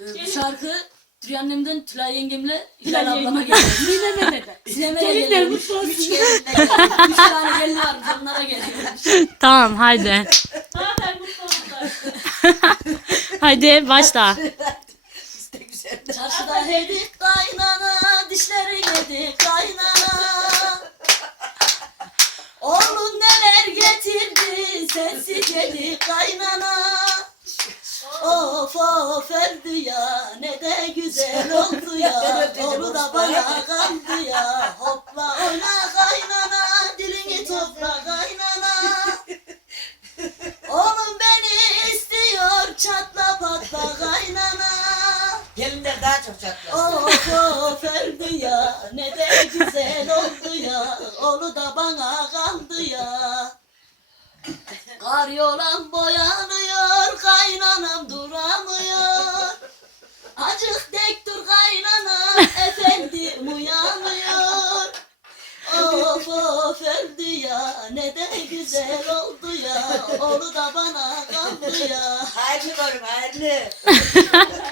Ee, bu şarkı Tülay annemden Tülay yengemle Hilal ablama yenge. geliyor. Nineme neden? Sinemeye Senin de geliyormuş. mutlu olsun. Üç gelin Üç tane gelin varmış onlara geliyormuş. Tamam haydi. Zaten mutlu oldular. Haydi başla. İşte güzel. Çarşıda yedik kaynana, dişleri yedik kaynana. Oğlum neler getirdi, sensiz yedik kaynana. Of of öldü ya, ne de güzel oldu ya. Onu da bana kaldı ya. Hopla oyna kaynana, dilini topla kaynana. Oğlum beni istiyor, çatla patla kaynana. Gelinler daha çok çatlasın. Of of öldü ya ne de güzel oldu ya onu da bana kaldı ya Kar yolan boyanıyor kaynanam of öldü ya ne de güzel oldu ya onu da bana kaldı ya Hayırlı görün hayırlı.